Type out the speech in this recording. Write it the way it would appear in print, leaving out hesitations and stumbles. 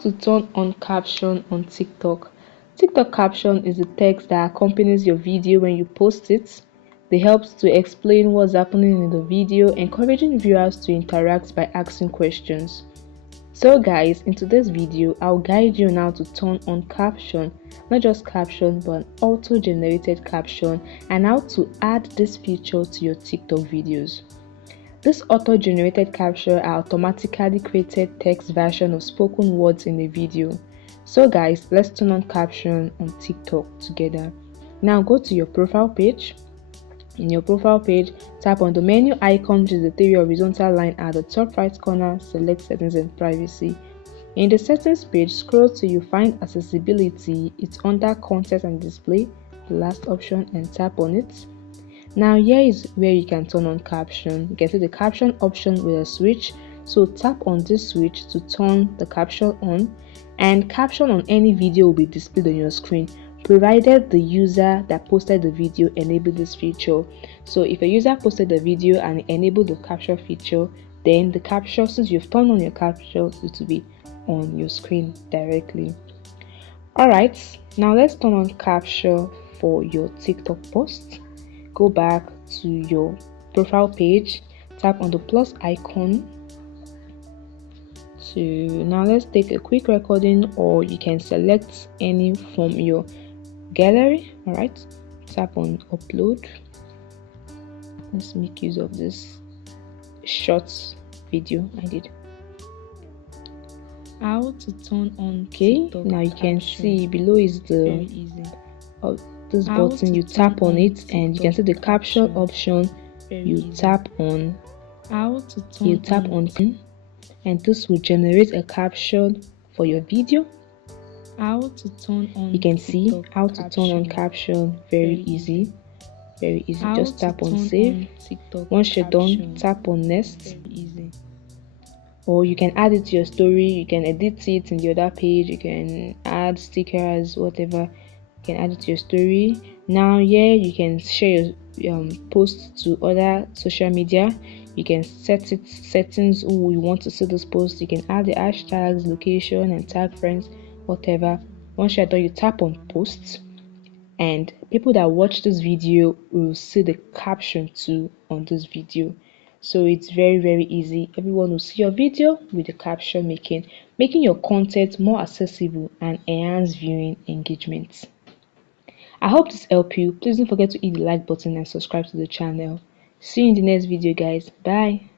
to turn on caption on TikTok. TikTok caption is the text that accompanies your video when you post it. They help to explain what's happening in the video, encouraging viewers to interact by asking questions. So guys, in today's video, I'll guide you on how to turn on caption, not just caption but auto-generated caption, and how to add this feature to your TikTok videos. This auto-generated caption are automatically created text version of spoken words in a video. So guys, let's turn on caption on TikTok together. Now go to your profile page. In your profile page, tap on the menu icon, which is the three horizontal line at the top right corner. Select settings and privacy. In the settings page, scroll till you find accessibility. It's under content and display, the last option, and tap on it. Now here is where you can turn on caption. You can see the caption option with a switch, so tap on this switch to turn the caption on, and caption on any video will be displayed on your screen, provided the user that posted the video enabled this feature. So if a user posted the video and enabled the caption feature, then the caption, since you've turned on your caption, it will be on your screen directly. Alright, now let's turn on caption for your TikTok post. Go back to your profile page, tap on the plus icon. Now let's take a quick recording, or you can select any from your gallery. All right, tap on upload. Let's make use of this short video I did. How to turn on TikTok now you can see below is the this button. You tap on it and you can see the caption option. You tap on and this will generate a caption for your video. You can see how to turn on caption. Very easy. Just tap on save. Once you're done, tap on next. Or you can add it to your story. You can edit it in the other page. You can add stickers, whatever. You can add it to your story. Now here you can share your post to other social media. You can set settings who you want to see this post. You can add the hashtags, location, and tag friends, whatever. Once you're done, you tap on post, and people that watch this video will see the caption too on this video. So it's very easy. Everyone will see your video with the caption, making your content more accessible and enhance viewing engagement. I hope this helped you. Please don't forget to hit the like button and subscribe to the channel. See you in the next video, guys. Bye.